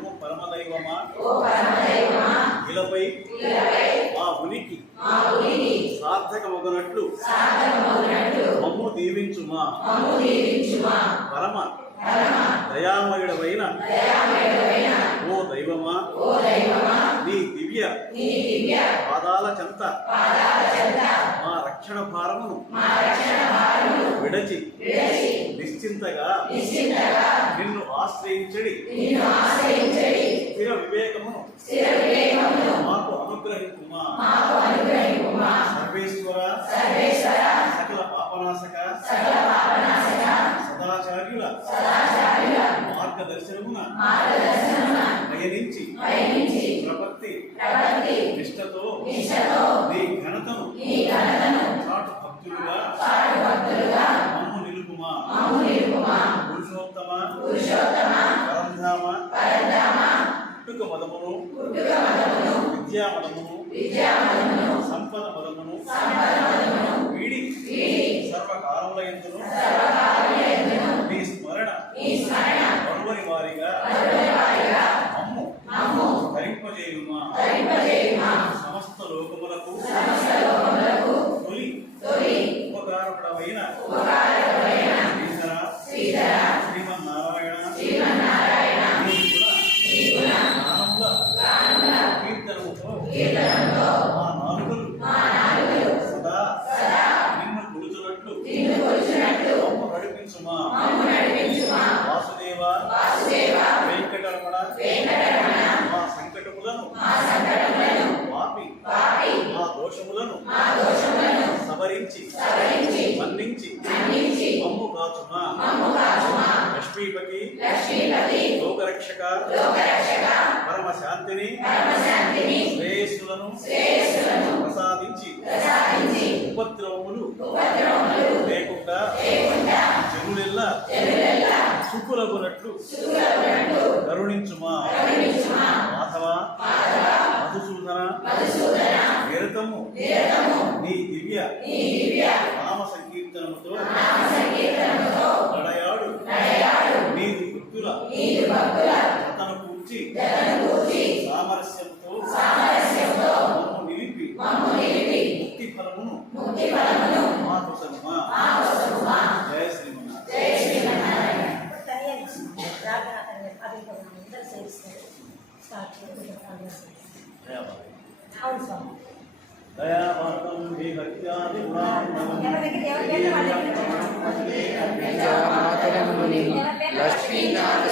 ఓ పరమదైవమా ఇలపై మా ఉనికి సార్థకమగునట్లు మమ్ము దీవించుమా పరమ దయామయుడవైన ఓ దైవమా నీ దివ్య పాదాల చెంత మా రక్షణ భారమును విడచి నిశ్చింతగా నిన్ను ఆశ్రయించడి స్థిర వివేకమును మాకు అనుగ్రహించుమా సర్వేశ్వర సకల పాపనాశక సదాచార్యుల మార్గదర్శనమున పయనించి ప్రపత్తి నిష్ఠతో నీ ఘనతను చాటు భక్తులుగా మమ్ము నిలుపుమా పురుషోత్తమ పరంధామ పుట్టుక మదమును విద్యామదమును సంపద మదమును వీడి సర్వకాలములయందును నీ స్మరణ బరువని వారిగా మమ్ము ధరింపజేయుమా సమస్త లోకములకు తొలి ఉపకారపడమైన శ్రీధర శ్రీమన్నారాయణ కీర్తనముతో మా నాలుకలు సదా నిన్ను కొలుచునట్లు మమ్ము నడిపించుమా వాసుదేవ వెంకటరమణ మా సంకటములను వాపి మా దోషములను సవరించి మన్నించి మమ్ము కాచుమా లక్ష్మీపతి లోకరక్షక పరమ శాంతిని శ్రేయస్సులను ప్రసాదించి ఉపద్రవములు లేకుండా జనులెల్లా సుఖులగునట్లు కరుణించుమా మాధవ మధుసూదన నిరతము నీ దివ్య నామ సంకీర్తనముతో నడయాడు నీదు భక్తుల జతను కూర్చి సామరస్యంతో మమ్ము నిలిపి ముక్తి ఫలమును మాకు సన్మా జయ శ్రీమన్నారాయణ. దయాభారతం విభక్త్యాది లక్ష్మీనాథ